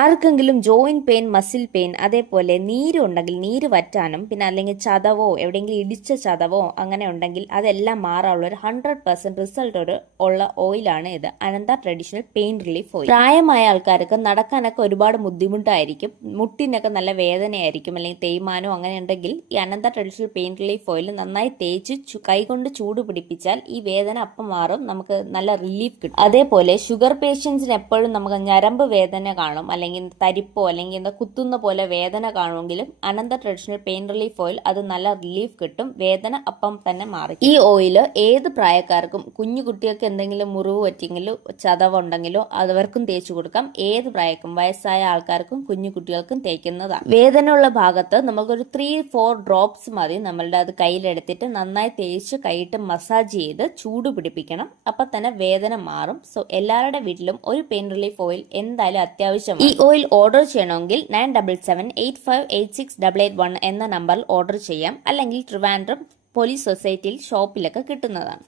ആർക്കെങ്കിലും joint pain, muscle pain, അതേപോലെ നീരുണ്ടെങ്കിൽ നീര് വറ്റാനും പിന്നെ അല്ലെങ്കിൽ ചതവോ എവിടെയെങ്കിലും ഇടിച്ച ചതവോ അങ്ങനെ ഉണ്ടെങ്കിൽ അതെല്ലാം മാറാനുള്ള ഒരു 100% റിസൾട്ട് ഉള്ള ഓയിലാണ് ഇത്, അനന്ത ട്രഡീഷണൽ പെയിൻ റിലീഫ് ഓയിൽ. പ്രായമായ ആൾക്കാർക്ക് നടക്കാനൊക്കെ ഒരുപാട് ബുദ്ധിമുട്ടായിരിക്കും, മുട്ടിനൊക്കെ നല്ല വേദനയായിരിക്കും, അല്ലെങ്കിൽ തേയ്മാനോ അങ്ങനെ ഉണ്ടെങ്കിൽ ഈ അനന്ത ട്രഡീഷണൽ പെയിൻ റിലീഫ് ഓയിൽ നന്നായി തേച്ച് കൈകൊണ്ട് ചൂട് പിടിപ്പിച്ചാൽ ഈ വേദന അപ്പം മാറും, നമുക്ക് നല്ല റിലീഫ് കിട്ടും. അതേപോലെ ഷുഗർ പേഷ്യൻസിന് എപ്പോഴും നമുക്ക് ഞരമ്പ് വേദന കാണും, അല്ലെങ്കിൽ തരിപ്പോ അല്ലെങ്കിൽ എന്താ കുത്തുന്ന പോലെ വേദന കാണുമെങ്കിലും അനന്ത ട്രഡീഷണൽ പെയിൻ റിലീഫ് ഓയിൽ അത് നല്ല റിലീഫ് കിട്ടും, വേദന അപ്പം തന്നെ മാറി. ഈ ഓയിൽ ഏത് പ്രായക്കാർക്കും, കുഞ്ഞു കുട്ടികൾക്ക് എന്തെങ്കിലും മുറിവ് പറ്റിയെങ്കിലോ ചതവുണ്ടെങ്കിലോ അവർക്കും തേച്ചു കൊടുക്കാം, ഏത് പ്രായക്കും, വയസ്സായ ആൾക്കാർക്കും കുഞ്ഞു കുട്ടികൾക്കും തേക്കുന്നതാണ്. വേദനയുള്ള ഭാഗത്ത് നമുക്കൊരു 3-4 ഡ്രോപ്സ് മതി, നമ്മളുടെ അത് കയ്യിലെടുത്തിട്ട് നന്നായി തേച്ച് കൈയിട്ട് മസാജ് ചെയ്ത് ചൂട് പിടിപ്പിക്കണം, അപ്പൊ തന്നെ വേദന മാറും. സോ എല്ലാവരുടെ വീട്ടിലും ഒരു പെയിൻ റിലീഫ് ഓയിൽ എന്തായാലും അത്യാവശ്യമാണ്. ഈ ഓയിൽ ഓർഡർ ചെയ്യണമെങ്കിൽ 9778586881 എന്ന നമ്പറിൽ ഓർഡർ ചെയ്യാം, അല്ലെങ്കിൽ ട്രിവാൻഡ്രം പോലീസ് സൊസൈറ്റിയിൽ ഷോപ്പിലൊക്കെ കിട്ടുന്നതാണ്.